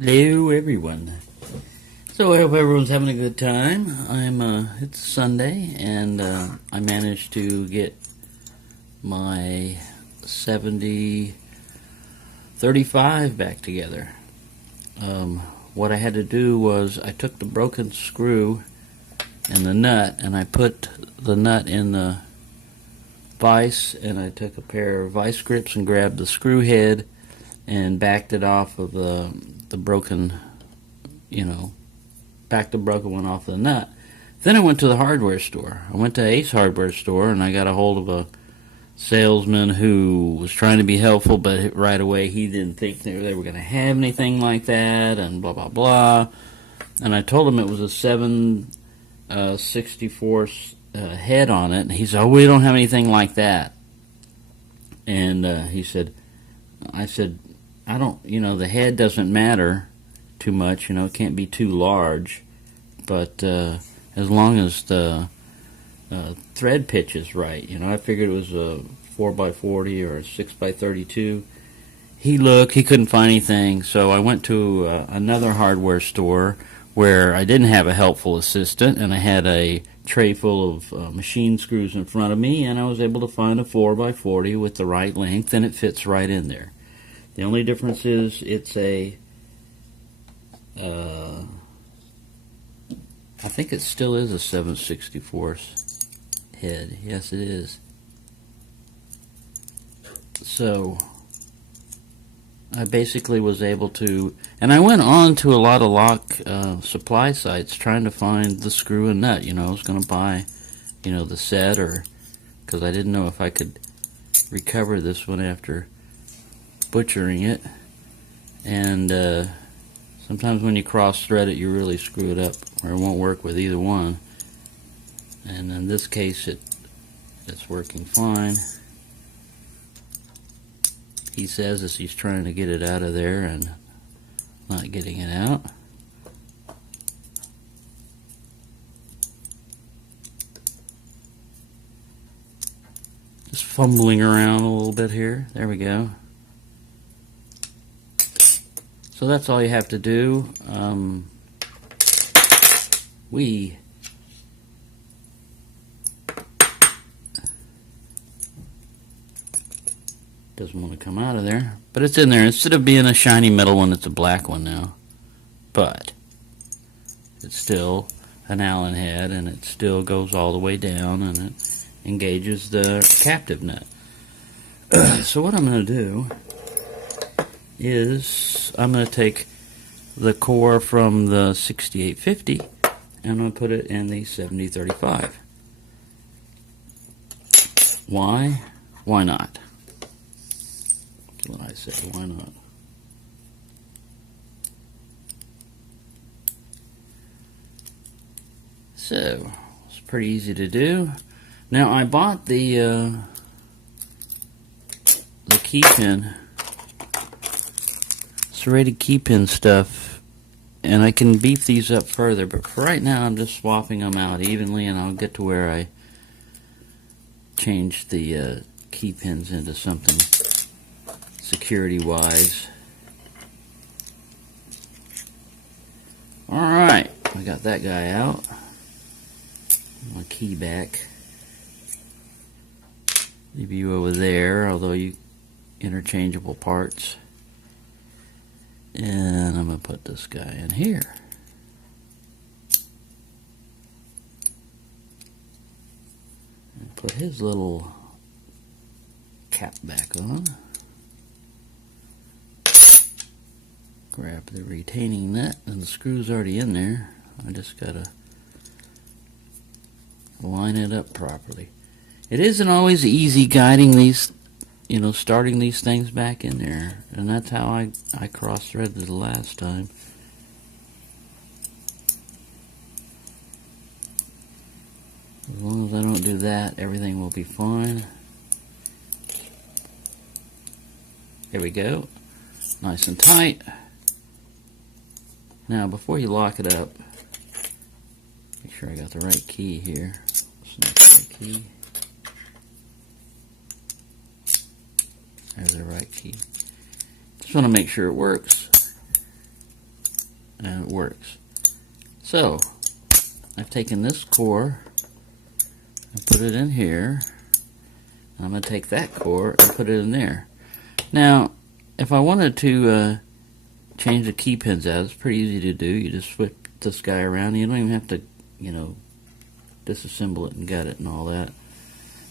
Hello, everyone. So I hope everyone's having a good time. It's Sunday, and I managed to get my 7035 back together. What I had to do was I took the broken screw and the nut, and I put the nut in the vise, and I took a pair of vice grips and grabbed the screw head and backed it off of the broken, backed the broken one off the nut. Then I went to the hardware store. I went to Ace Hardware Store, and I got a hold of a salesman who was trying to be helpful, but right away he didn't think they were going to have anything like that, and blah, blah, blah. And I told him it was a 7/64 head on it, and he said, "Oh, we don't have anything like that." And I said, I don't, the head doesn't matter too much, it can't be too large, but as long as the thread pitch is right, I figured it was a 4x40 or a 6x32. He couldn't find anything, so I went to another hardware store where I didn't have a helpful assistant, and I had a tray full of machine screws in front of me, and I was able to find a 4x40 with the right length, and it fits right in there. The only difference is it's I think it still is a 7/64 head. Yes, it is. So I basically was able to, and I went on to a lot of lock supply sites trying to find the screw and nut. I was going to buy, the set, because I didn't know if I could recover this one after butchering it, and sometimes when you cross thread it you really screw it up, or it won't work with either one, and in this case it's working fine. He says as he's trying to get it out of there and not getting it out. Just fumbling around a little bit here. There we go. So that's all you have to do. Doesn't want to come out of there, but it's in there. Instead of being a shiny metal one, it's a black one now. But it's still an Allen head, and it still goes all the way down, and it engages the captive nut. So what I'm going to do is I'm going to take the core from the 6850 and I'm going to put it in the 7035. Why? Why not? That's what I say. Why not? So it's pretty easy to do. Now I bought the key pin, serrated key pin stuff, and I can beef these up further, but for right now I'm just swapping them out evenly, and I'll get to where I change the key pins into something security wise. Alright, I got that guy out. My key back. Leave you over there, although you interchangeable parts. And I'm going to put this guy in here. And put his little cap back on. Grab the retaining nut, and the screw's already in there. I just got to line it up properly. It isn't always easy guiding these, starting these things back in there. And that's how I cross-threaded the last time. As long as I don't do that, everything will be fine. There we go. Nice and tight. Now, before you lock it up, make sure I got the right key here. Snap the right key. There's the right key. Just want to make sure it works. and it works. So I've taken this core and put it in here. I'm going to take that core and put it in there. Now, if I wanted to change the key pins out, it's pretty easy to do. You just flip this guy around. You don't even have to, disassemble it and gut it and all that.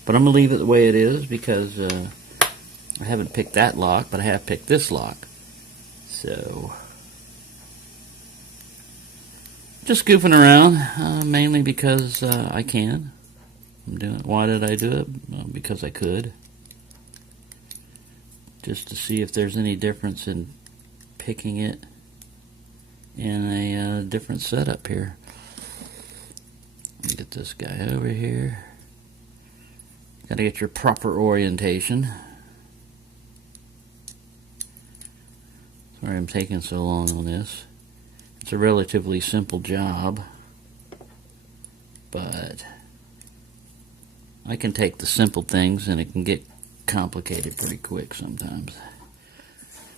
But I'm going to leave it the way it is because I haven't picked that lock, but I have picked this lock. So, just goofing around, mainly because I can. I'm doing it. Why did I do it? Well, because I could. Just to see if there's any difference in picking it in a different setup here. Let me get this guy over here. Got to get your proper orientation. Sorry I'm taking so long on this. It's a relatively simple job, but I can take the simple things and it can get complicated pretty quick sometimes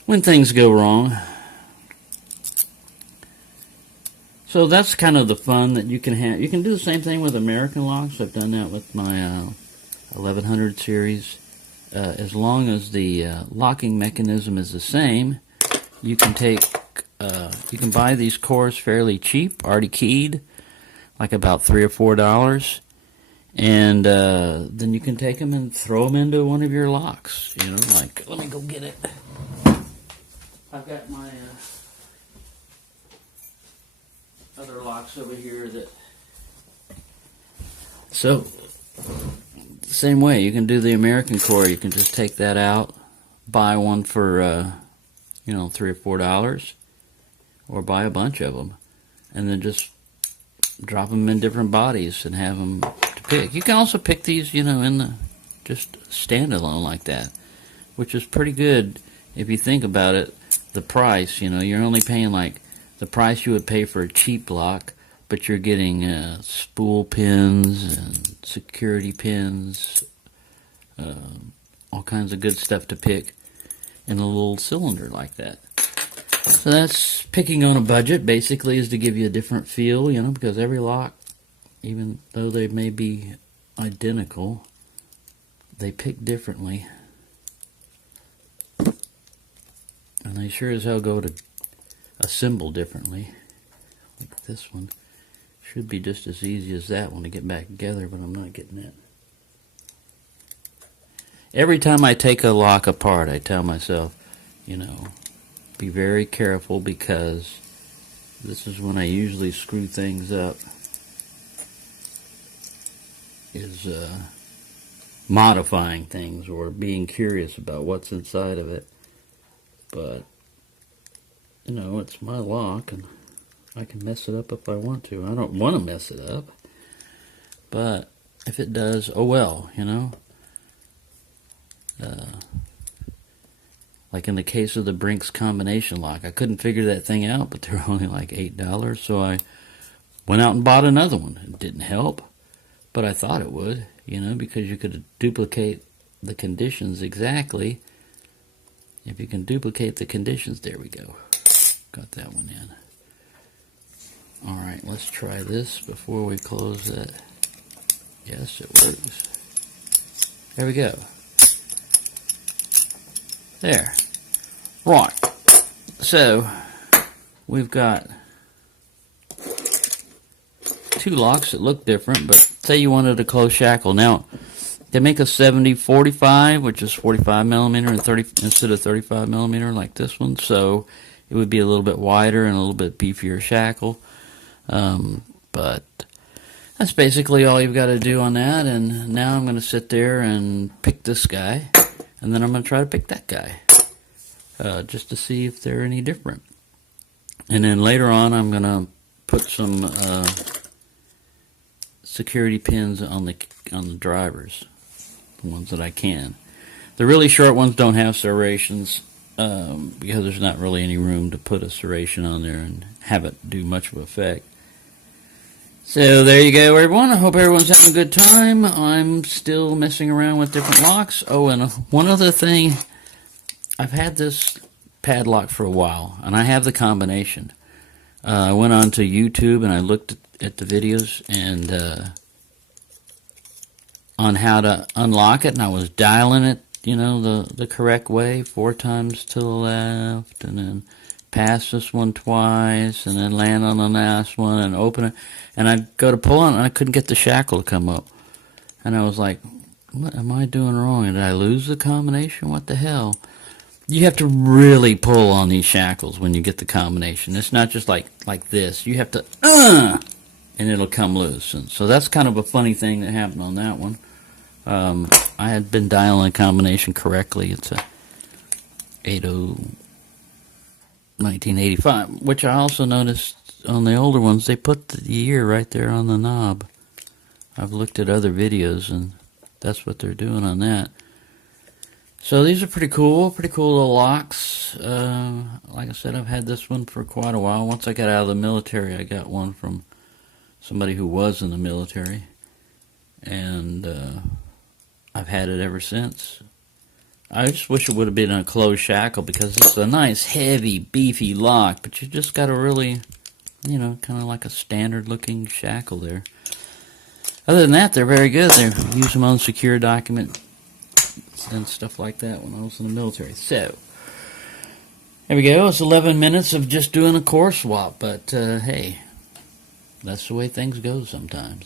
when things go wrong. So that's kind of the fun that you can have. You can do the same thing with American locks. I've done that with my 1100 series. As long as the locking mechanism is the same, you can you can buy these cores fairly cheap, already keyed, like about $3 or $4. And then you can take them and throw them into one of your locks. Like, let me go get it. I've got my other locks over here so, same way, you can do the American core. You can just take that out, buy one for, $3 or $4, or buy a bunch of them, and then just drop them in different bodies and have them to pick. You can also pick these, in the just standalone like that, which is pretty good if you think about it. The price, you're only paying like the price you would pay for a cheap lock, but you're getting spool pins and security pins, all kinds of good stuff to pick in a little cylinder like that. So that's picking on a budget, basically, is to give you a different feel, because every lock, even though they may be identical, they pick differently. And they sure as hell go to assemble differently. Like this one. Should be just as easy as that one to get back together, but I'm not getting it. Every time I take a lock apart, I tell myself, be very careful, because this is when I usually screw things up, is modifying things or being curious about what's inside of it. But, it's my lock, and I can mess it up if I want to. I don't want to mess it up, but if it does, oh well, like in the case of the Brinks combination lock, I couldn't figure that thing out, but they were only like $8, so I went out and bought another one. It didn't help, but I thought it would, because you could duplicate the conditions exactly. If you can duplicate the conditions, there we go. Got that one in. Alright, let's try this before we close that. Yes, it works. There we go. There. Right. So, we've got two locks that look different, but say you wanted a close shackle. Now, they make a 70-45, which is 45 millimeter and 30 instead of 35 millimeter like this one. So, it would be a little bit wider and a little bit beefier shackle. But that's basically all you've got to do on that. And now I'm going to sit there and pick this guy, and then I'm going to try to pick that guy, just to see if they're any different. And then later on, I'm going to put some security pins on the drivers, the ones that I can. The really short ones don't have serrations, because there's not really any room to put a serration on there and have it do much of an effect. So there you go, everyone. I hope everyone's having a good time. I'm still messing around with different locks. Oh, and one other thing. I've had this padlock for a while, and I have the combination. I went on to YouTube and I looked at the videos and on how to unlock it, and I was dialing it, the correct way, 4 times to the left, and then pass this one twice, and then land on the last one and open it. And I go to pull on it, and I couldn't get the shackle to come up. And I was like, what am I doing wrong? Did I lose the combination? What the hell? You have to really pull on these shackles when you get the combination. It's not just like this. You have to, and it'll come loose. And so that's kind of a funny thing that happened on that one. I had been dialing a combination correctly. It's a 1985, which I also noticed on the older ones, they put the year right there on the knob. I've looked at other videos, and that's what they're doing on that. So these are pretty cool little locks. Like I said, I've had this one for quite a while. Once I got out of the military, I got one from somebody who was in the military, and I've had it ever since. I just wish it would have been a closed shackle, because it's a nice, heavy, beefy lock, but you just got a really, kind of like a standard-looking shackle there. Other than that, they're very good. They use them on secure document and stuff like that when I was in the military. So, there we go. It's 11 minutes of just doing a core swap, but hey, that's the way things go sometimes.